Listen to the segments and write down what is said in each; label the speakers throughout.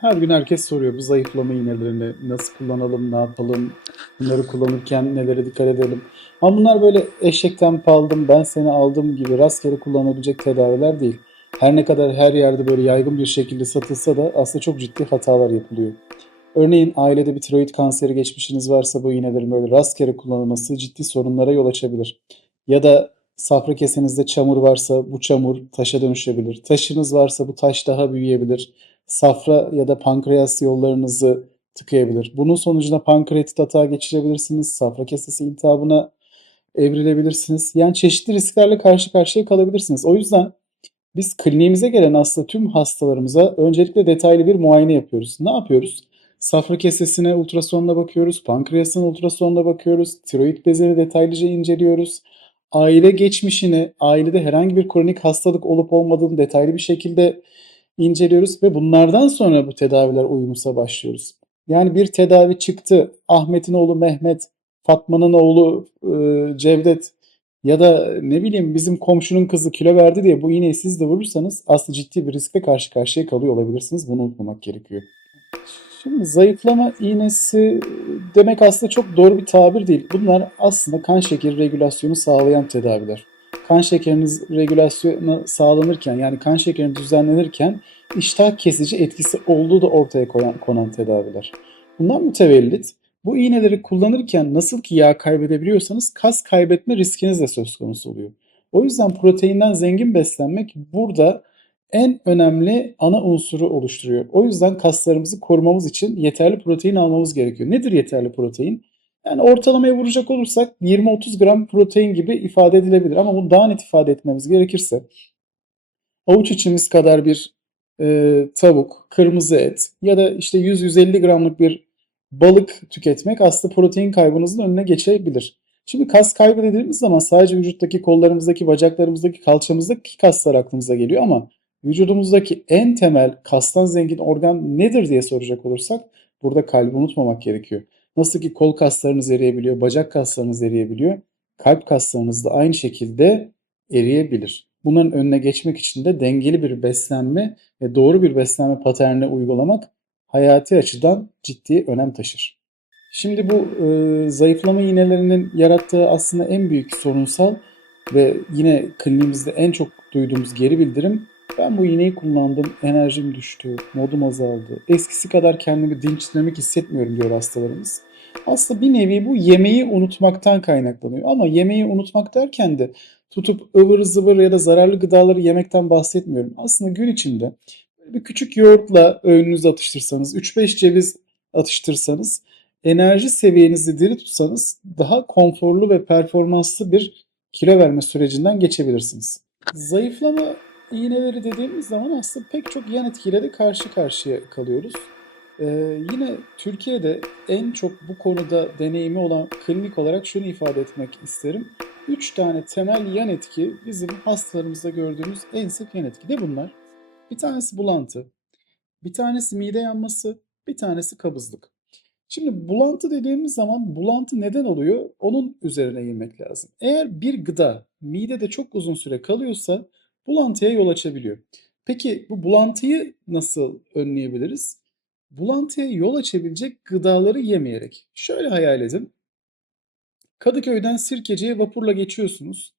Speaker 1: Her gün herkes soruyor bu zayıflama iğnelerini nasıl kullanalım, ne yapalım, bunları kullanırken nelere dikkat edelim. Ama bunlar böyle eşek tempi aldım, ben seni aldım gibi rastgele kullanabilecek tedaviler değil. Her ne kadar her yerde böyle yaygın bir şekilde satılsa da aslında çok ciddi hatalar yapılıyor. Örneğin ailede bir tiroid kanseri geçmişiniz varsa bu iğnelerin böyle rastgele kullanılması ciddi sorunlara yol açabilir. Ya da safra kesenizde çamur varsa bu çamur taşa dönüşebilir. Taşınız varsa bu taş daha büyüyebilir. Safra ya da pankreas yollarınızı tıkayabilir. Bunun sonucunda pankreatit atağı geçirebilirsiniz. Safra kesesi iltihabına evrilebilirsiniz. Yani çeşitli risklerle karşı karşıya kalabilirsiniz. O yüzden biz kliniğimize gelen aslında tüm hastalarımıza öncelikle detaylı bir muayene yapıyoruz. Ne yapıyoruz? Safra kesesine ultrasonla bakıyoruz, pankreasın ultrasonla bakıyoruz, tiroid bezini detaylıca inceliyoruz. Aile geçmişini, ailede herhangi bir kronik hastalık olup olmadığını detaylı bir şekilde inceliyoruz ve bunlardan sonra bu tedaviler uyumlusa başlıyoruz. Yani bir tedavi çıktı, Ahmet'in oğlu Mehmet, Fatma'nın oğlu e, Cevdet ya da ne bileyim bizim komşunun kızı kilo verdi diye bu iğneyi siz de vurursanız aslında ciddi bir riskle karşı karşıya kalıyor olabilirsiniz. Bunu unutmamak gerekiyor. Şimdi zayıflama iğnesi demek aslında çok doğru bir tabir değil. Bunlar aslında kan şekeri regülasyonu sağlayan tedaviler. Kan şekeriniz regülasyonu sağlanırken yani kan şekeriniz düzenlenirken iştah kesici etkisi olduğu da ortaya koyan, konan tedaviler. Bundan mütevellit bu iğneleri kullanırken nasıl ki yağ kaybedebiliyorsanız kas kaybetme riskiniz de söz konusu oluyor. O yüzden proteinden zengin beslenmek burada en önemli ana unsuru oluşturuyor. O yüzden kaslarımızı korumamız için yeterli protein almamız gerekiyor. Nedir yeterli protein? Yani ortalamaya vuracak olursak 20-30 gram protein gibi ifade edilebilir. Ama bunu daha net ifade etmemiz gerekirse avuç içimiz kadar bir e, tavuk, kırmızı et ya da işte 100-150 gramlık bir balık tüketmek aslında protein kaybınızın önüne geçebilir. Şimdi kas kaybı dediğimiz zaman sadece vücuttaki kollarımızdaki, bacaklarımızdaki, kalçamızdaki kaslar aklımıza geliyor ama vücudumuzdaki en temel kastan zengin organ nedir diye soracak olursak burada kalbi unutmamak gerekiyor. Nasıl ki kol kaslarınız eriyebiliyor, bacak kaslarınız eriyebiliyor, kalp kaslarınız da aynı şekilde eriyebilir. Bunların önüne geçmek için de dengeli bir beslenme ve doğru bir beslenme paterni uygulamak hayati açıdan ciddi önem taşır. Şimdi bu e, zayıflama iğnelerinin yarattığı aslında en büyük sorunsal ve yine kliniğimizde en çok duyduğumuz geri bildirim ben bu iğneyi kullandım, enerjim düştü, modum azaldı, eskisi kadar kendimi dinç dinamik hissetmiyorum diyor hastalarımız. Aslında bir nevi bu yemeği unutmaktan kaynaklanıyor. Ama yemeği unutmak derken de tutup ıvır zıvır ya da zararlı gıdaları yemekten bahsetmiyorum. Aslında gün içinde bir küçük yoğurtla öğününüzü atıştırsanız, 3-5 ceviz atıştırsanız, enerji seviyenizi diri tutsanız daha konforlu ve performanslı bir kilo verme sürecinden geçebilirsiniz. Zayıflama iğneleri dediğimiz zaman aslında pek çok yan etkiyle karşı karşıya kalıyoruz. Ee, yine Türkiye'de en çok bu konuda deneyimi olan klinik olarak şunu ifade etmek isterim. 3 tane temel yan etki bizim hastalarımızda gördüğümüz en sık yan etki. Ne bunlar? Bir tanesi bulantı, bir tanesi mide yanması, bir tanesi kabızlık. Şimdi bulantı dediğimiz zaman bulantı neden oluyor? Onun üzerine inmek lazım. Eğer bir gıda midede çok uzun süre kalıyorsa bulantıya yol açabiliyor. Peki bu bulantıyı nasıl önleyebiliriz? Bulantıya yol açabilecek gıdaları yemeyerek. Şöyle hayal edin. Kadıköy'den Sirkeci'ye vapurla geçiyorsunuz.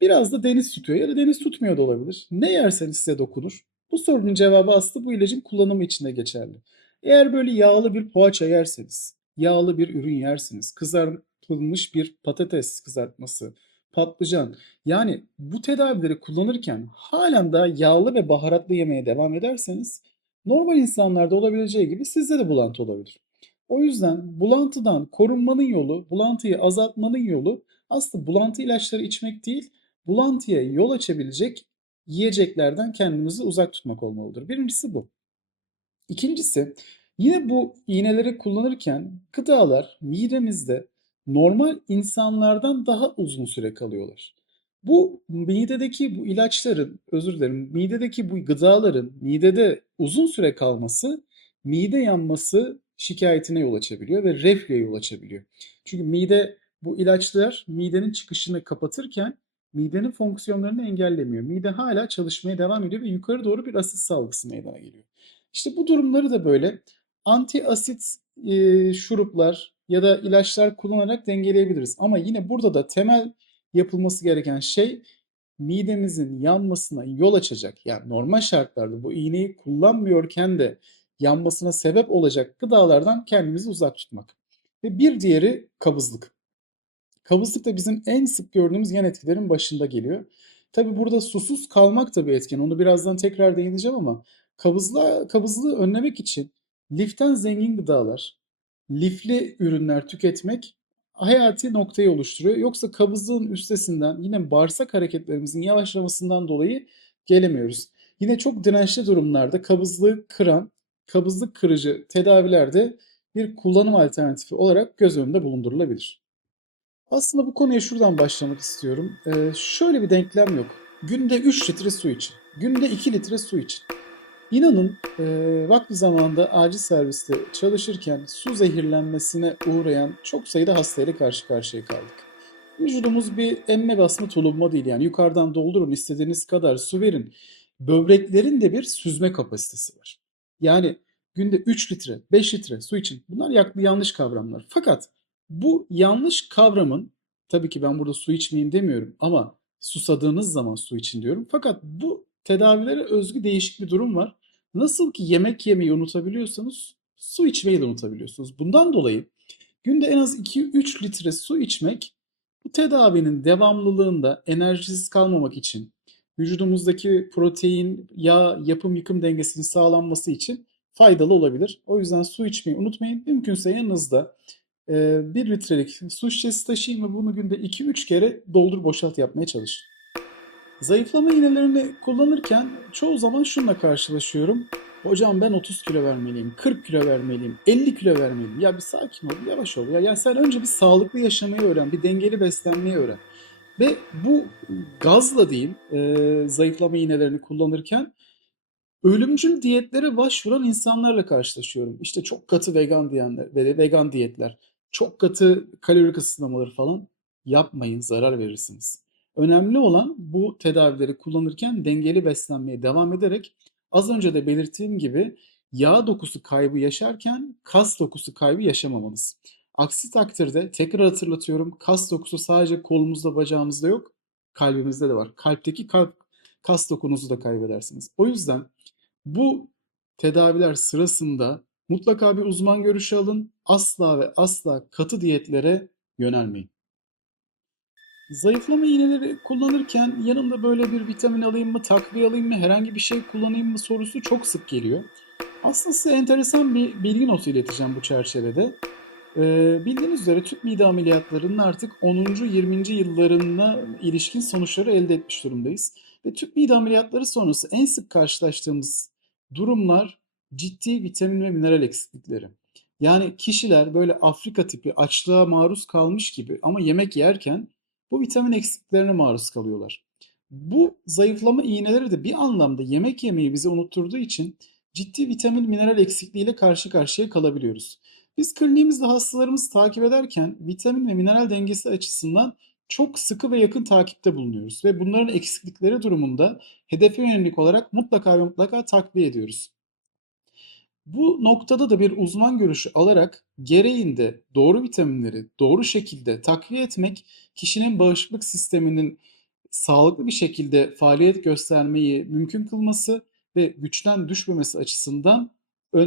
Speaker 1: Biraz da deniz tutuyor ya da deniz tutmuyor da olabilir. Ne yerseniz size dokunur. Bu sorunun cevabı aslında bu ilacın kullanımı içinde geçerli. Eğer böyle yağlı bir poğaça yerseniz, yağlı bir ürün yersiniz, kızartılmış bir patates kızartması, patlıcan. Yani bu tedavileri kullanırken halen daha yağlı ve baharatlı yemeye devam ederseniz normal insanlarda olabileceği gibi sizde de bulantı olabilir. O yüzden bulantıdan korunmanın yolu, bulantıyı azaltmanın yolu aslında bulantı ilaçları içmek değil, bulantıya yol açabilecek yiyeceklerden kendimizi uzak tutmak olmalıdır. Birincisi bu. İkincisi yine bu iğneleri kullanırken gıdalar midemizde normal insanlardan daha uzun süre kalıyorlar. Bu midedeki bu ilaçların, özür dilerim, midedeki bu gıdaların midede uzun süre kalması mide yanması şikayetine yol açabiliyor ve reflüye yol açabiliyor. Çünkü mide bu ilaçlar midenin çıkışını kapatırken midenin fonksiyonlarını engellemiyor. Mide hala çalışmaya devam ediyor ve yukarı doğru bir asit salgısı meydana geliyor. İşte bu durumları da böyle anti-asit e, şuruplar ya da ilaçlar kullanarak dengeleyebiliriz. Ama yine burada da temel yapılması gereken şey midemizin yanmasına yol açacak. Yani normal şartlarda bu iğneyi kullanmıyorken de yanmasına sebep olacak gıdalardan kendimizi uzak tutmak. Ve bir diğeri kabızlık. Kabızlık da bizim en sık gördüğümüz yan etkilerin başında geliyor. Tabi burada susuz kalmak da bir etken. Onu birazdan tekrar değineceğim ama kabızlığa, kabızlığı önlemek için liften zengin gıdalar, lifli ürünler tüketmek hayati noktayı oluşturuyor. Yoksa kabızlığın üstesinden yine bağırsak hareketlerimizin yavaşlamasından dolayı gelemiyoruz. Yine çok dirençli durumlarda kabızlığı kıran, kabızlık kırıcı tedavilerde bir kullanım alternatifi olarak göz önünde bulundurulabilir. Aslında bu konuya şuradan başlamak istiyorum. Ee, şöyle bir denklem yok. Günde 3 litre su için, günde 2 litre su için. İnanın e, vakti zamanında acil serviste çalışırken su zehirlenmesine uğrayan çok sayıda hastayla karşı karşıya kaldık. Vücudumuz bir emme basma tulumma değil yani yukarıdan doldurun istediğiniz kadar su verin. Böbreklerin de bir süzme kapasitesi var. Yani günde 3 litre, 5 litre su için bunlar yaklı yanlış kavramlar. Fakat bu yanlış kavramın tabii ki ben burada su içmeyin demiyorum ama susadığınız zaman su için diyorum. Fakat bu tedavilere özgü değişik bir durum var. Nasıl ki yemek yemeyi unutabiliyorsanız su içmeyi de unutabiliyorsunuz. Bundan dolayı günde en az 2-3 litre su içmek bu tedavinin devamlılığında enerjisiz kalmamak için, vücudumuzdaki protein, yağ, yapım yıkım dengesinin sağlanması için faydalı olabilir. O yüzden su içmeyi unutmayın. Mümkünse yanınızda 1 litrelik su şişesi taşıyın ve bunu günde 2-3 kere doldur boşalt yapmaya çalışın. Zayıflama iğnelerini kullanırken çoğu zaman şununla karşılaşıyorum. Hocam ben 30 kilo vermeliyim, 40 kilo vermeliyim, 50 kilo vermeliyim. Ya bir sakin ol, yavaş ol. Ya yani sen önce bir sağlıklı yaşamayı öğren, bir dengeli beslenmeyi öğren. Ve bu gazla değil, e, zayıflama iğnelerini kullanırken ölümcül diyetlere başvuran insanlarla karşılaşıyorum. İşte çok katı vegan diyenler, vegan diyetler, çok katı kalori kısıtlamaları falan yapmayın, zarar verirsiniz. Önemli olan bu tedavileri kullanırken dengeli beslenmeye devam ederek az önce de belirttiğim gibi yağ dokusu kaybı yaşarken kas dokusu kaybı yaşamamanız. Aksi takdirde tekrar hatırlatıyorum kas dokusu sadece kolumuzda bacağımızda yok kalbimizde de var. Kalpteki kalp kas dokunuzu da kaybedersiniz. O yüzden bu tedaviler sırasında mutlaka bir uzman görüşü alın. Asla ve asla katı diyetlere yönelmeyin. Zayıflama iğneleri kullanırken yanımda böyle bir vitamin alayım mı, takviye alayım mı, herhangi bir şey kullanayım mı sorusu çok sık geliyor. Aslında size enteresan bir bilgi notu ileteceğim bu çerçevede. Ee, bildiğiniz üzere tüp mide ameliyatlarının artık 10. 20. yıllarına ilişkin sonuçları elde etmiş durumdayız. Ve tüp mide ameliyatları sonrası en sık karşılaştığımız durumlar ciddi vitamin ve mineral eksiklikleri. Yani kişiler böyle Afrika tipi açlığa maruz kalmış gibi ama yemek yerken bu vitamin eksikliklerine maruz kalıyorlar. Bu zayıflama iğneleri de bir anlamda yemek yemeyi bize unutturduğu için ciddi vitamin mineral eksikliğiyle karşı karşıya kalabiliyoruz. Biz kliniğimizde hastalarımızı takip ederken vitamin ve mineral dengesi açısından çok sıkı ve yakın takipte bulunuyoruz ve bunların eksiklikleri durumunda hedefe yönelik olarak mutlaka ve mutlaka takviye ediyoruz. Bu noktada da bir uzman görüşü alarak gereğinde doğru vitaminleri doğru şekilde takviye etmek kişinin bağışıklık sisteminin sağlıklı bir şekilde faaliyet göstermeyi mümkün kılması ve güçten düşmemesi açısından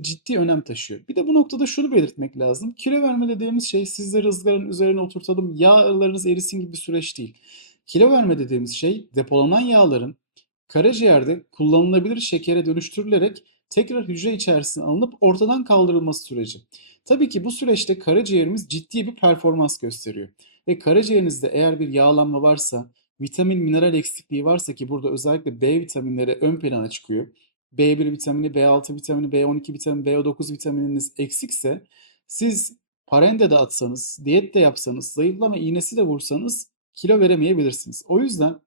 Speaker 1: ciddi önem taşıyor. Bir de bu noktada şunu belirtmek lazım. Kilo verme dediğimiz şey sizleri ızgaranın üzerine oturtalım, yağlarınız erisin gibi bir süreç değil. Kilo verme dediğimiz şey depolanan yağların karaciğerde kullanılabilir şekere dönüştürülerek tekrar hücre içerisine alınıp ortadan kaldırılması süreci. Tabii ki bu süreçte karaciğerimiz ciddi bir performans gösteriyor. Ve karaciğerinizde eğer bir yağlanma varsa, vitamin mineral eksikliği varsa ki burada özellikle B vitaminleri ön plana çıkıyor. B1 vitamini, B6 vitamini, B12 vitamini, B9 vitamininiz eksikse siz parende de atsanız, diyet de yapsanız, zayıflama iğnesi de vursanız kilo veremeyebilirsiniz. O yüzden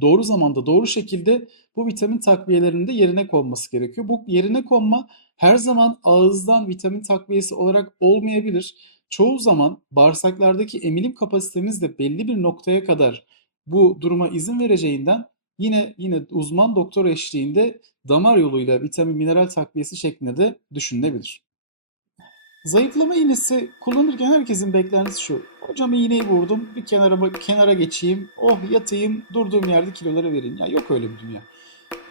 Speaker 1: doğru zamanda doğru şekilde bu vitamin takviyelerinde yerine konması gerekiyor. Bu yerine konma her zaman ağızdan vitamin takviyesi olarak olmayabilir. Çoğu zaman bağırsaklardaki emilim kapasitemiz de belli bir noktaya kadar bu duruma izin vereceğinden yine yine uzman doktor eşliğinde damar yoluyla vitamin mineral takviyesi şeklinde de düşünülebilir. Zayıflama iğnesi kullanırken herkesin beklentisi şu. Hocam iğneyi vurdum, bir kenara kenara geçeyim, oh yatayım, durduğum yerde kiloları vereyim. Ya yok öyle bir dünya.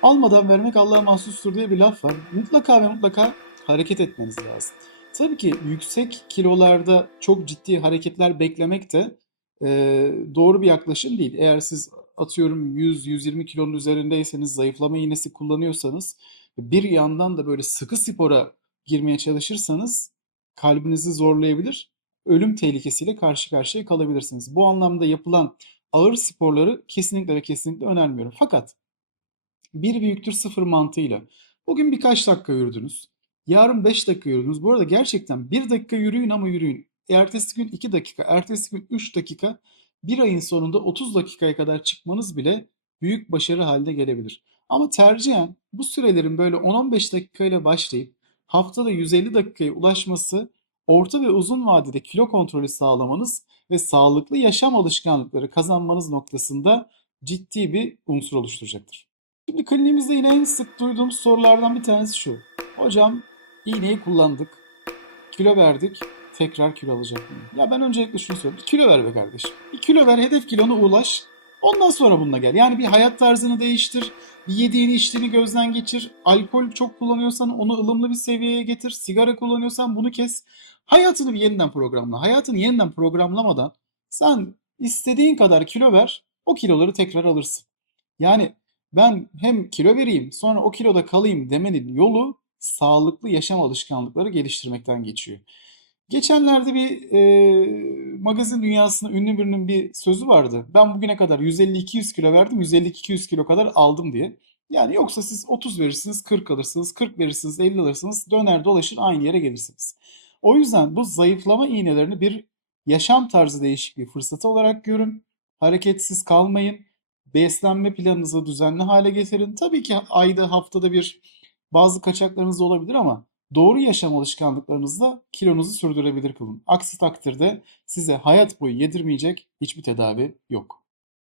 Speaker 1: Almadan vermek Allah'a mahsustur diye bir laf var. Mutlaka ve mutlaka hareket etmeniz lazım. Tabii ki yüksek kilolarda çok ciddi hareketler beklemek de e, doğru bir yaklaşım değil. Eğer siz atıyorum 100-120 kilonun üzerindeyseniz zayıflama iğnesi kullanıyorsanız bir yandan da böyle sıkı spora girmeye çalışırsanız kalbinizi zorlayabilir. Ölüm tehlikesiyle karşı karşıya kalabilirsiniz. Bu anlamda yapılan ağır sporları kesinlikle ve kesinlikle önermiyorum. Fakat 1 büyüktür 0 mantığıyla. Bugün birkaç dakika yürüdünüz. Yarın 5 dakika yürüdünüz. Bu arada gerçekten 1 dakika yürüyün ama yürüyün. Ertesi gün 2 dakika, ertesi gün 3 dakika, bir ayın sonunda 30 dakikaya kadar çıkmanız bile büyük başarı haline gelebilir. Ama tercihen bu sürelerin böyle 10-15 dakikayla başlayıp haftada 150 dakikaya ulaşması orta ve uzun vadede kilo kontrolü sağlamanız ve sağlıklı yaşam alışkanlıkları kazanmanız noktasında ciddi bir unsur oluşturacaktır. Şimdi kliniğimizde yine en sık duyduğumuz sorulardan bir tanesi şu. Hocam iğneyi kullandık, kilo verdik, tekrar kilo alacak mıyım? Ya ben öncelikle şunu. Bir kilo ver be kardeşim. Bir kilo ver, hedef kilona ulaş. Ondan sonra bununla gel. Yani bir hayat tarzını değiştir. Bir yediğini içtiğini gözden geçir. Alkol çok kullanıyorsan onu ılımlı bir seviyeye getir. Sigara kullanıyorsan bunu kes. Hayatını bir yeniden programla. Hayatını yeniden programlamadan sen istediğin kadar kilo ver. O kiloları tekrar alırsın. Yani ben hem kilo vereyim sonra o kiloda kalayım demenin yolu sağlıklı yaşam alışkanlıkları geliştirmekten geçiyor. Geçenlerde bir e, magazin dünyasında ünlü birinin bir sözü vardı. Ben bugüne kadar 150-200 kilo verdim, 150-200 kilo kadar aldım diye. Yani yoksa siz 30 verirsiniz, 40 alırsınız, 40 verirsiniz, 50 alırsınız, döner dolaşır aynı yere gelirsiniz. O yüzden bu zayıflama iğnelerini bir yaşam tarzı değişikliği fırsatı olarak görün. Hareketsiz kalmayın. Beslenme planınızı düzenli hale getirin. Tabii ki ayda, haftada bir bazı kaçaklarınız olabilir ama doğru yaşam alışkanlıklarınızla kilonuzu sürdürebilir kılın. Aksi takdirde size hayat boyu yedirmeyecek hiçbir tedavi yok.